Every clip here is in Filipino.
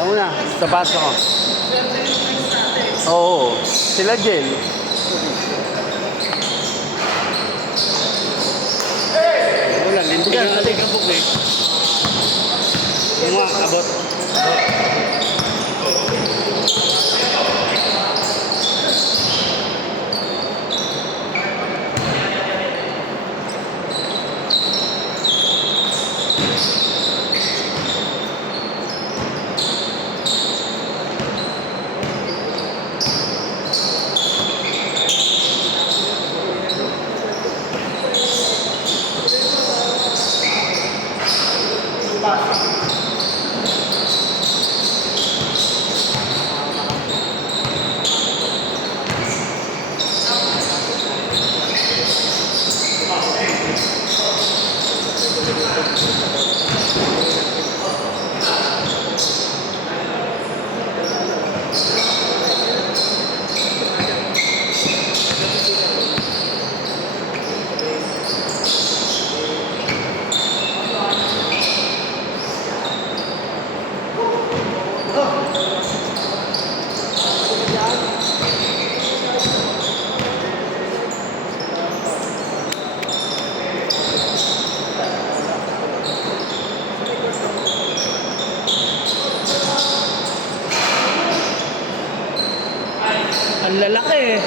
Ako na, sa paso ko. Oo, sila Jel. Wala, lintik na natin kabuk eh. Yung mga abot. Ang lalaki eh.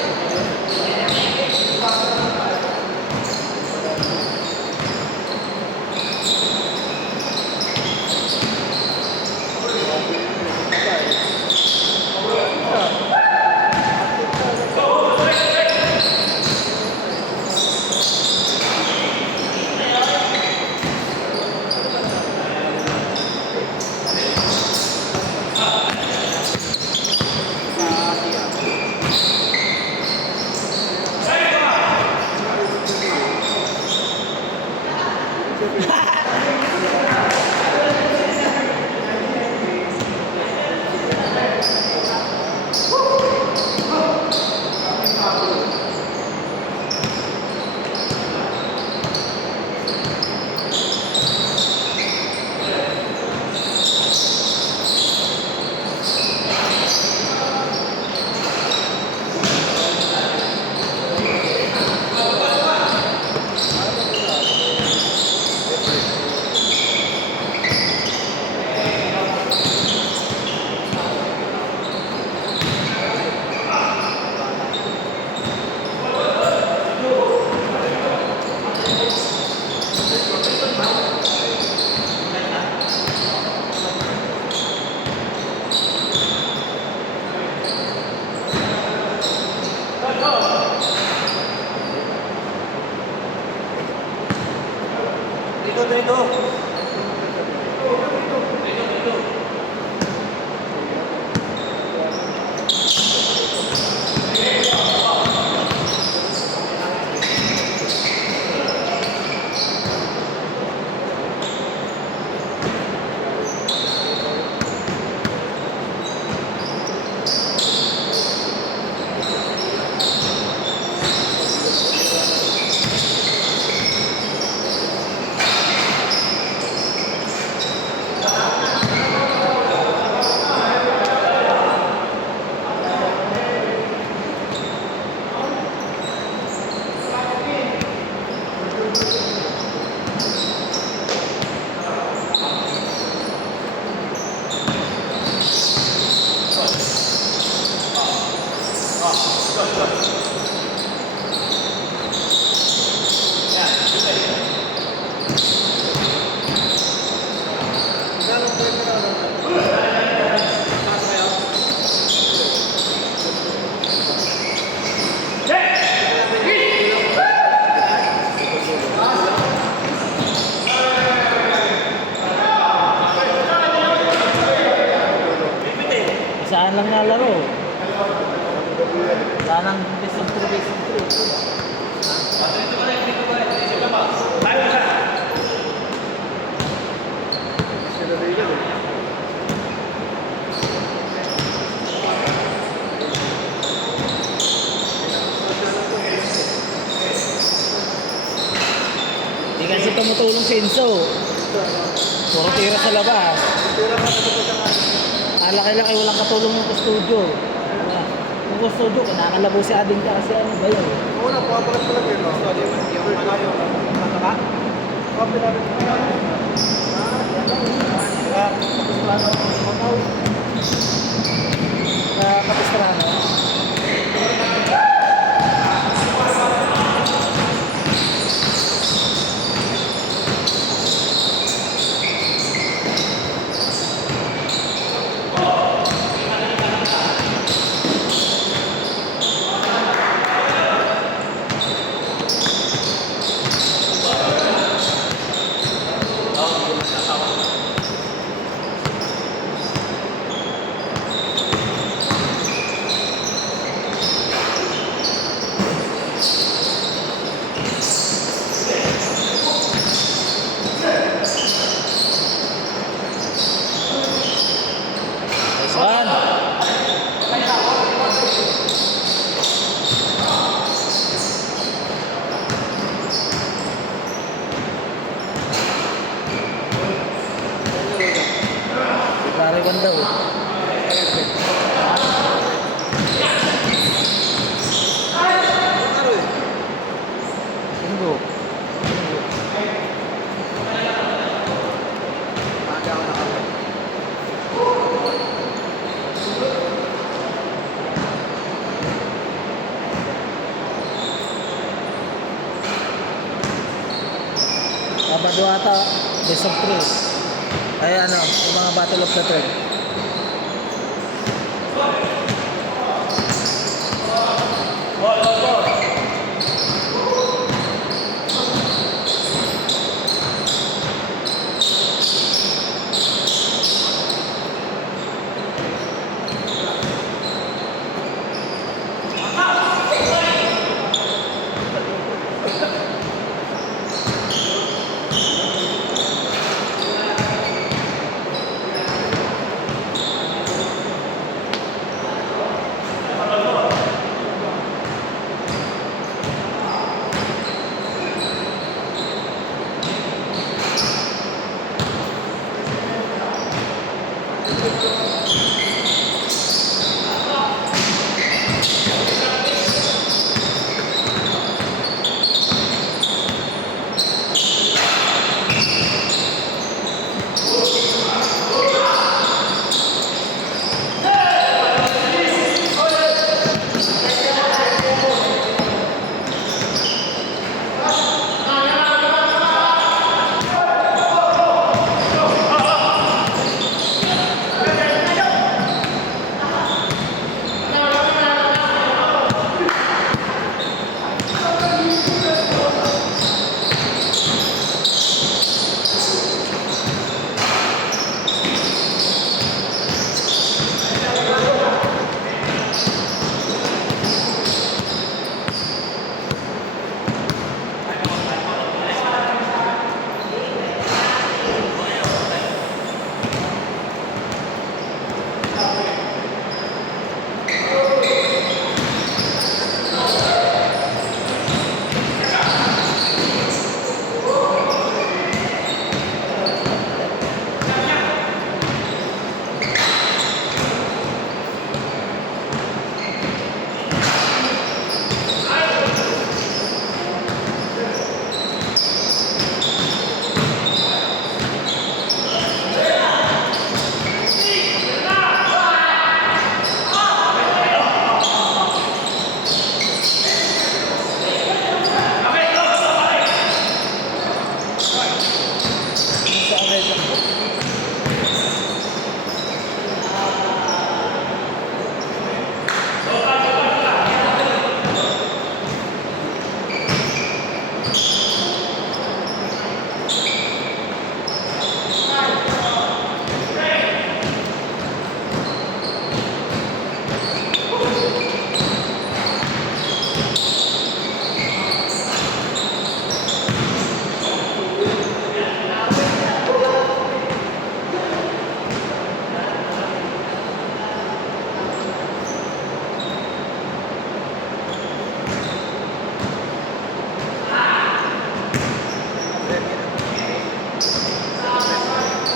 Dito. Saan lang nalaro? Saan lang disintro. Hindi kasi tumutulong si Enzo. Puro tira sa labas. Laki-laki walang katulong yung studio. Yung studio, kinakalabo si Ading ka kasi ano ba yun? Oo na, papalag pala kayo. Yung ano yung mataba? Papalag pala. Kapistrano. Kapistrano. Nice one. Lariwan daw. Linggo. Sabado ata, best of 3. Ay ano, yung mga battle of the third.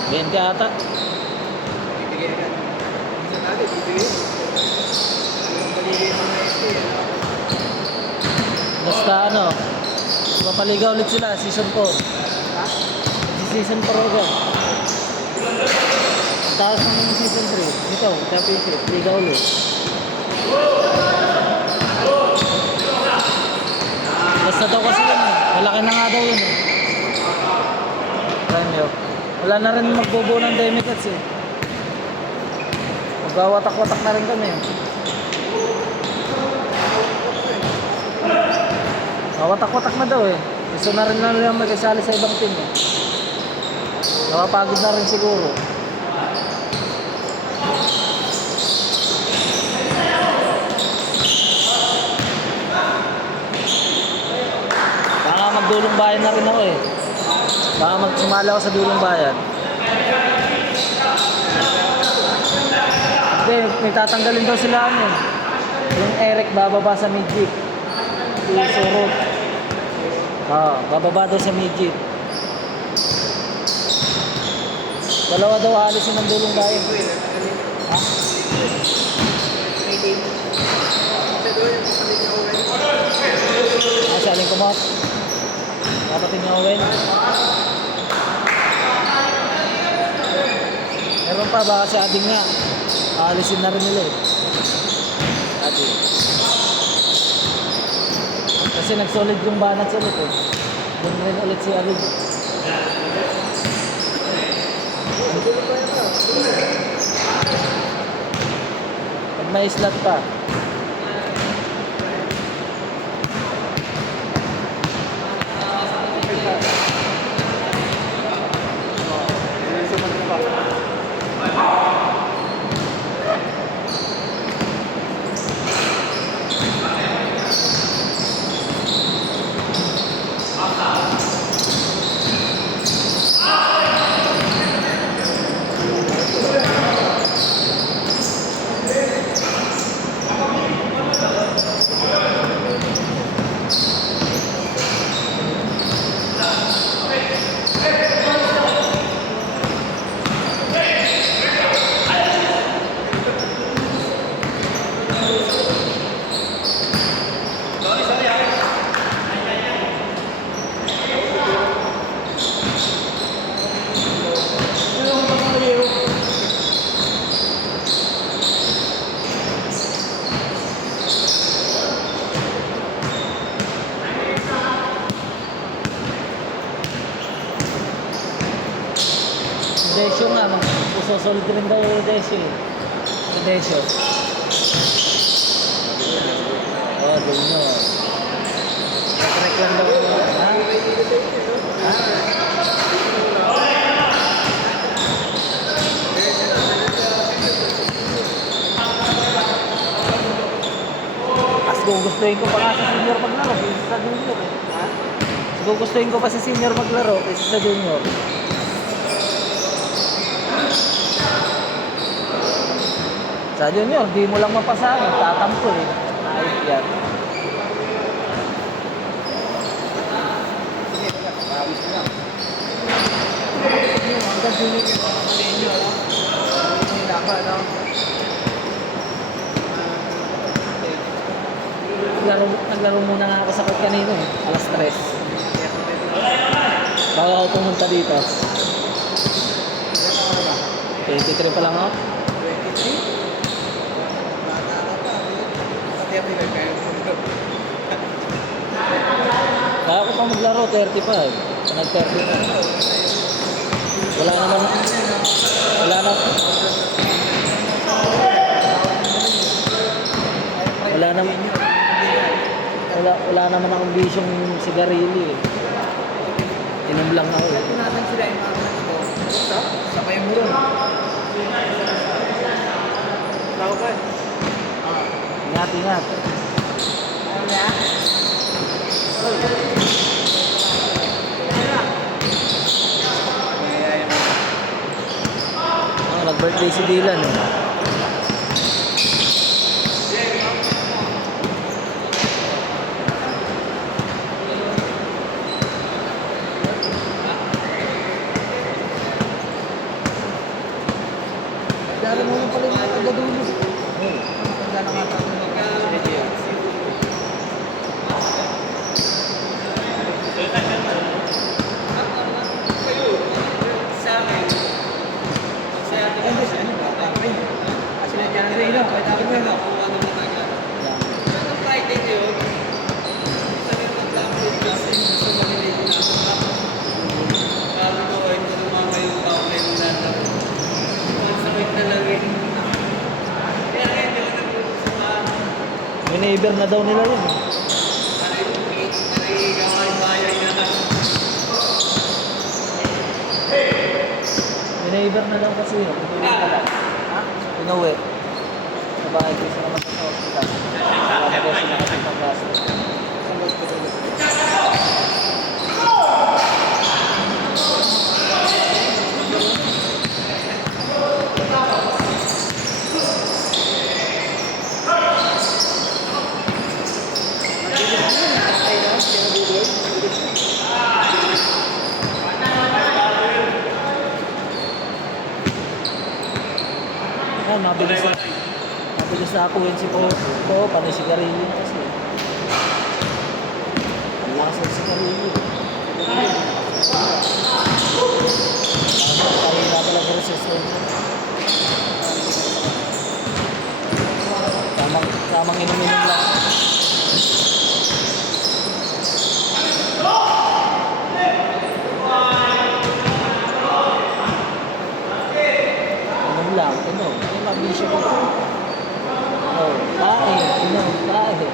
Benta ata. Bibigyan ka. Dati, bibigay. Ang paligay mga SP, Basta ano, mapaligaw ulit sila, season 4. Season 4 agad. Tapos ng season 3, ito, championship, ligaw ulit. Basta daw kasi yun eh, malaki na nga daw yun eh. Premyo. Wala na rin magbubuo ng Demicats eh. Magwawatak-watak na rin kami eh. Watak-watak na daw eh. Gusto na rin na nila mag-isali sa ibang team eh. Nakapagod na rin siguro. Baka magdulong bayan na rin ako eh. Baka magsumala ako sa dulong bayan. Hindi, may tatanggalin daw sila ano eh. Yung Eric bababa sa midget. Isurot. Bababa daw sa midget. Dalawa daw alisin ng dulong bayan. Ha? Sa aling kumot. Kapatid ni Owen. Meron pa baka si Ading nga. Alisin na rin nila eh. Ading. Kasi nagsolid yung banat sa ulit eh. Doon rin ulit si Ading. Pag may slot pa. Desyo nga, magsusolid rin daw yung Desyo eh. Yung Desyo. Doon nyo. Natrek lang daw yung ha? As gugustuhin ko pa nga sa senior maglaro kaysa sa junior eh. Ha? Gugustuhin ko pa sa senior maglaro kaysa sa junior. Sa junior, di mo lang mapasahin, tatampo eh. Ayos yan. Hanggang dulo yung mga malinyo, hinapan, no? Naglaro muna nga ako sa court kanino eh. Alas 3. Bago ako pumunta dito. 23 pa lang ako. 23? Bata ka pa. Pati ang pinagkain mo. Kaya ako pa maglaro, 35. Nag-30 na. Wala naman. Wala na. Wala naman. Wala naman akong bisyong sigarilyo eh. Inom lang ako eh. Kaya natin sila yung mga ito. Sabay mo rin. Tao ba? Ingat, ingat. Ano na? Nag-birthday si Dylan eh. Dahil mo pala yung mga taga-dulo Mineiver na daw nila yun. Mineiver na daw kasi yun. Inuwi pala. Ha? Inuwi. Sa bahay ko sila naman sa hospital. Wala na daw sila kasi pang gasto. Sa hospital. Yan, mabilis na ako yun si po, panay sigarilyo kasi. Ang lakas ng sigarilyo. Pahila pala sa resistance. Tamang inuminom lang. Inom lang, inom. Ay, mabisyo ko. Oh, tae, inom, tae.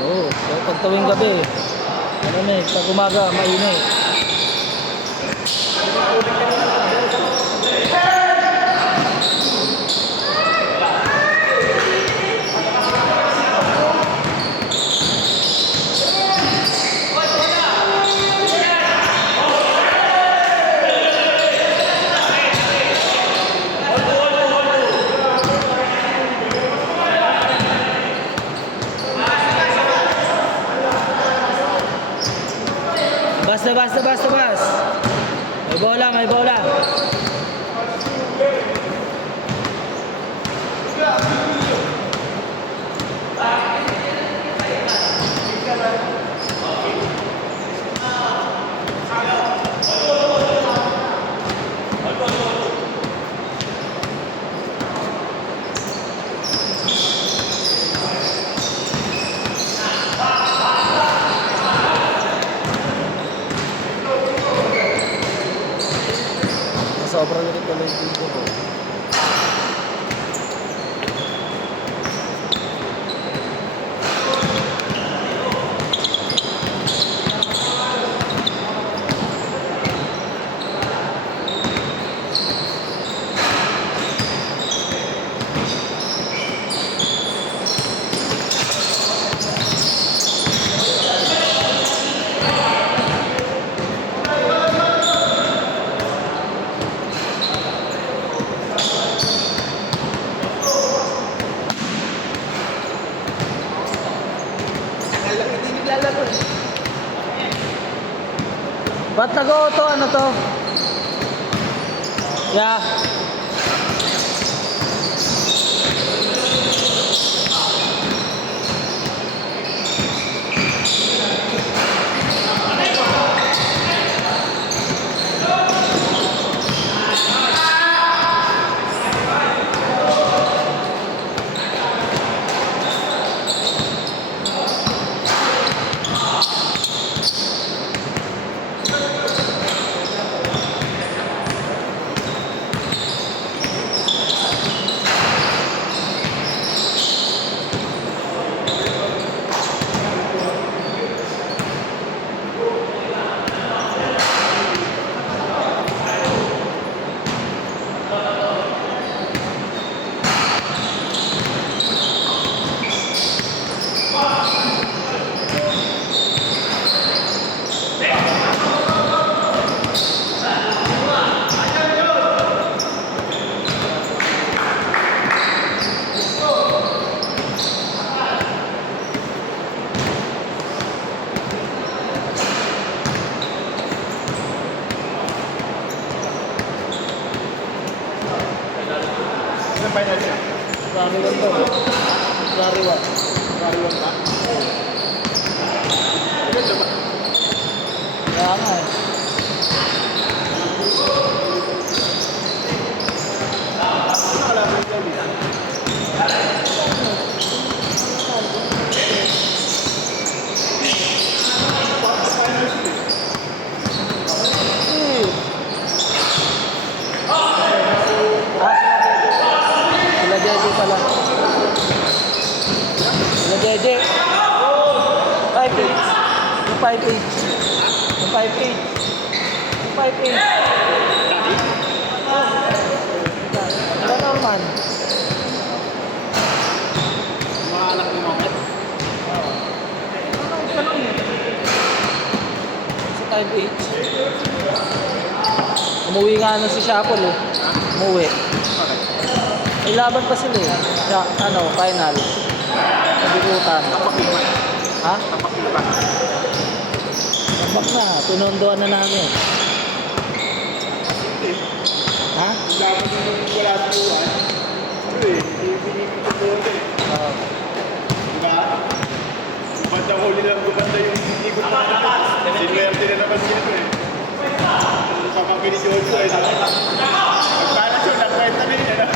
Oo, so pag tuwing gabi, malamig. Pag umaga, mainit. Bas. May bola. sobrang likit pala yung dito ko. Hindi naglalaro eh. Ba't nag-auto? Ano to? Yeah. Ano final niya? Sorry one to. Sorry one. Pariwan ba? Maganda ba? Kaya nga eh. Ano kalaban niya ulit? Sila Jeje pala. Sila Jeje. 5'8". Yung 5'8". Yung 5'8". Yung 5'8". Wala naman. Mga anak ni Momet. Sa 5'8". Umuwi nga na si Shapol eh. Umuwi. May laban pa sila eh. Sa, ano, final. Nabigutan. Tapakipan. Ha? Tapakipan. Tambak na. Pinondoan na namin. Ha? Ang laban nung wala sa buwan. Ano eh, pinipinipin ko doon eh. Oo. Diba? Banda huli lang gumanda yung ikot na ano. Sinuwerte na naman sila eh. Pamangkin ni Jojo eh. Magpala siya, nakwenta na yun.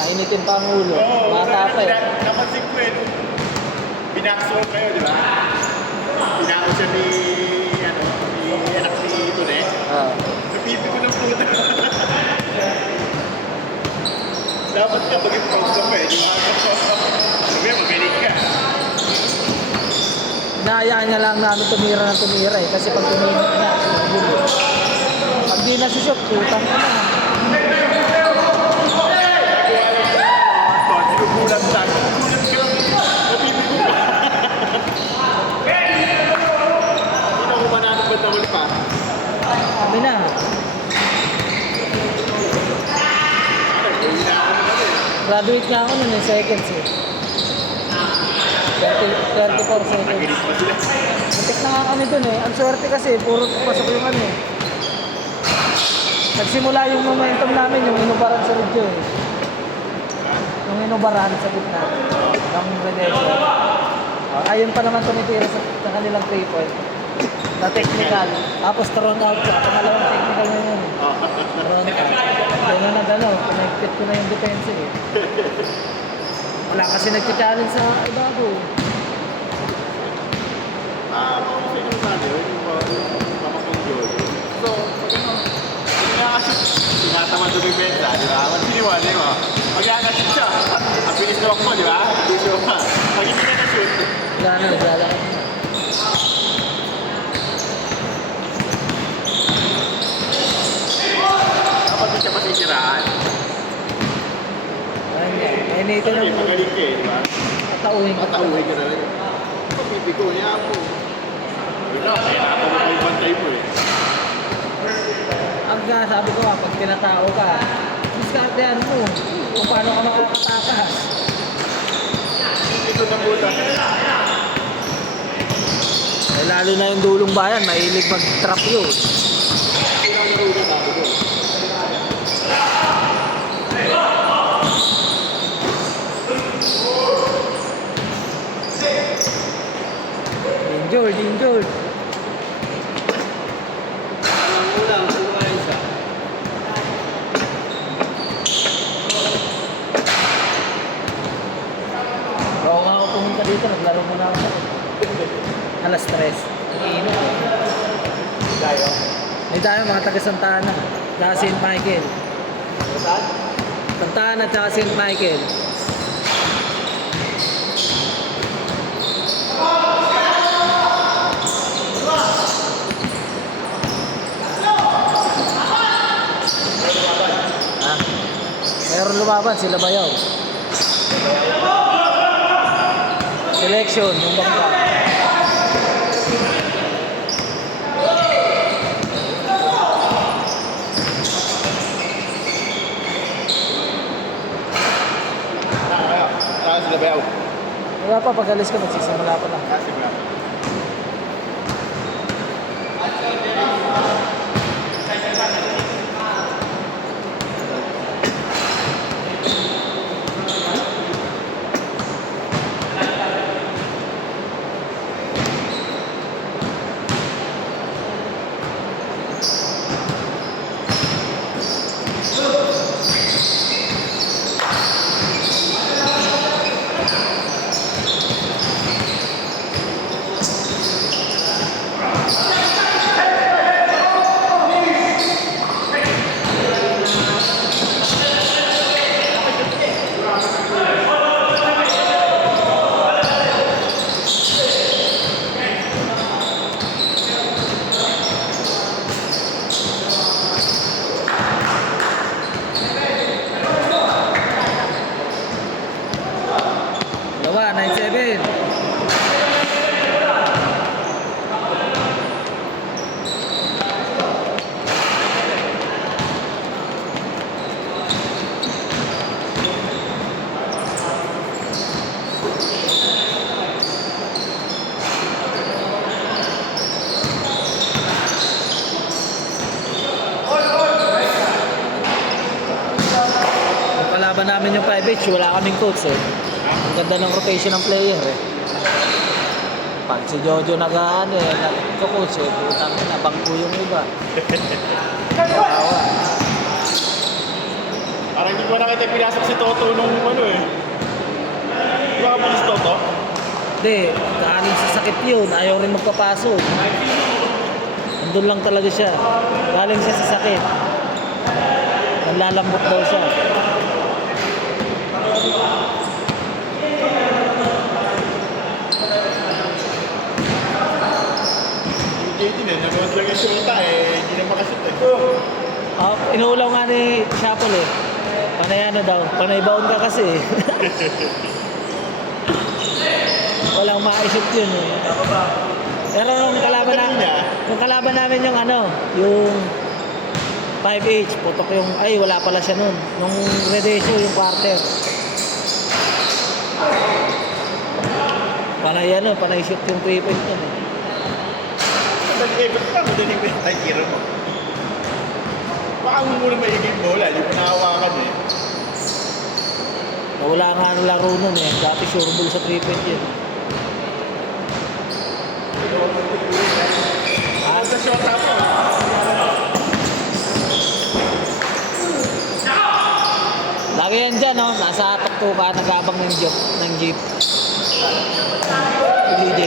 Mainitin pa ang ulo. Oo, Mata pa eh. napansin ko eh. Binaksol kayo, di ba? Pinako siya ni, ano, ni anak ni Tune. Oo. Napipi ko ng puta. Dapat ka maging program eh, di ba? Sabi, magaling ka. Inaayaan niya lang namin tumira ng tumira eh. Kasi pag tumira na, gulo. Pag di nasushoot, putang na na. Sinugulat lang. Gulat ka. Napipi ko pa. Sino ang umananong ba't na huli pa? Kami na. Ano, huli na ako naman eh. Graduate nga ako nun eh, seconds eh. 34 seconds. Naginis pa sila. Muntik na nga kami dun eh. Ang swerte kasi, puro pasok yung ano eh. Nagsimula yung momentum namin, yung inubaran sa video eh. Yung inubaran sa gitna. Yung Venezia. Ayun pa naman tumitira sa kanilang 3 point. Na technical. Tapos thrown out ka. Pangalawang technical na yun. Thrown out. Kaya na nag-ano, connected ko na yung defense eh. Wala kasi nag-challenge sa ibago. Kung sino yung sabi, yung pamangkin Jojo. So, pag ano, iniwan, di ba? Mag-aangat siya. Ang bilis na ako, di ba? Bilis na ako. Pag hindi ka na-shoot, Wala na, wala. dapat di siya masisiraan. Ayun nga. May nito Kasi na magaling ka eh, di ba? patauhin ka. Matauhin ka na rin. Pag-ibig ko, niya mo. Ito, kailangan mo kayo bantay mo eh. Ang sabi ko nga, pag tinatao ka, diskartehan mo kung paano ka makakatakas. Ito na puta. Eh, lalo na yung dulong bayan, mahilig mag-trap yun. Ito ang nauna sabi ko. Injured, injured. Bago nga ako pumunta dito, naglaro muna ako. Alas 3. Iinit. Dayo. May tayo mga taga Santana, tsaka St. Michael. Saan? Santana tsaka St. Michael. Ah, meron lumaban, sila Bayaw. Selection, yung bangka. Saan sila bayaw? Wala pa, pag alis ka, magsisimula pa lang. Kasi ba? Dalawa, 9-7. Yung kalaban namin yung 5H, wala kaming coach eh. Ang ganda ng rotation ng player eh. Pag si Jojo nag-ano eh, nag-coach eh, putang ina, bangko yung iba. Kawawa. Parang hindi ko nakita pinasok si Toto nung ano eh. Di ba kapalis Toto? Hindi, galing sa sakit yun, ayaw rin magpapasok. Andun lang talaga siya. Galing siya sa sakit. Nanlalambot daw siya. Yung JD na, nanood lang yung shota eh. Hindi na makashoot eh. Inuulaw nga ni Chapel eh. Panay ano daw, panay baon ka kasi eh. Walang ma-shoot yun eh. Pero nung kalaban namin yung ano, yung 5H, putok yung, ay wala pala siya nun. Nung Redesio, yung quarter. Panay ano, panay shoot yung 3-point yun eh. Nag-ebot ka, madaling ba yung tira mo? Baka mo muna maiging bola, hindi mo nakawakan eh. Wala nga ang laro nun eh. Dati sure ball sa 3-point yun. Ano sa shota mo? Lagi yan dyan, no? Nasa tuktuka, nag-abang ng jeep. Si DJ.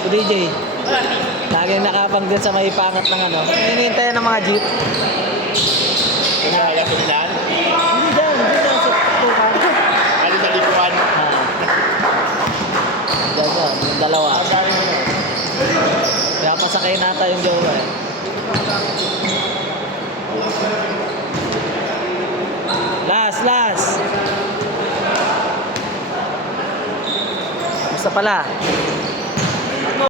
Si DJ. Lagi nakabang din sa may pangat ng ano. Hinihintay ng mga jeep. Kaya kailan? Hindi, yung dalawa. Magaling mo na. Kaya pasakay nata yung jowa eh. Last. Basta pala.